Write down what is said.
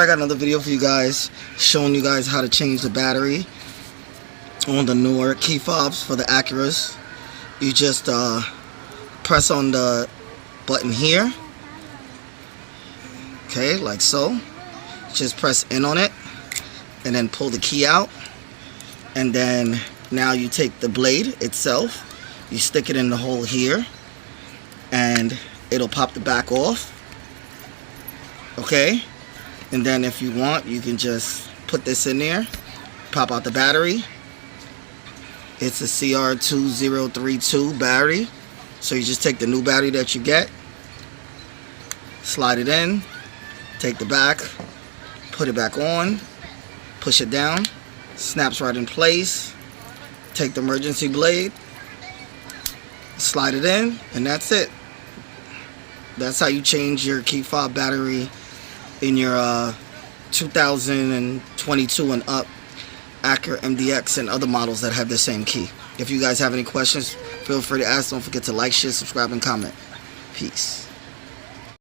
I got another video for you guys showing you guys how to change the battery on the newer key fobs for the Acuras. You just press on the button here, okay, like so. Just press in on it and then pull the key out, and then now you take the blade itself, you stick it in the hole here, and it'll pop the back off, okay? And then if you want, you can just put this in there, pop out the battery. It's a CR2032 battery, so you just take the new battery that you get, slide it in, take the back, put it back on, push it down, snaps right in place, take the emergency blade, slide it in, and that's it. That's how you change your key fob battery in your 2022 and up Acura MDX and other models that have the same key. If you guys have any questions, feel free to ask. Don't forget to like, share, subscribe, and comment. Peace.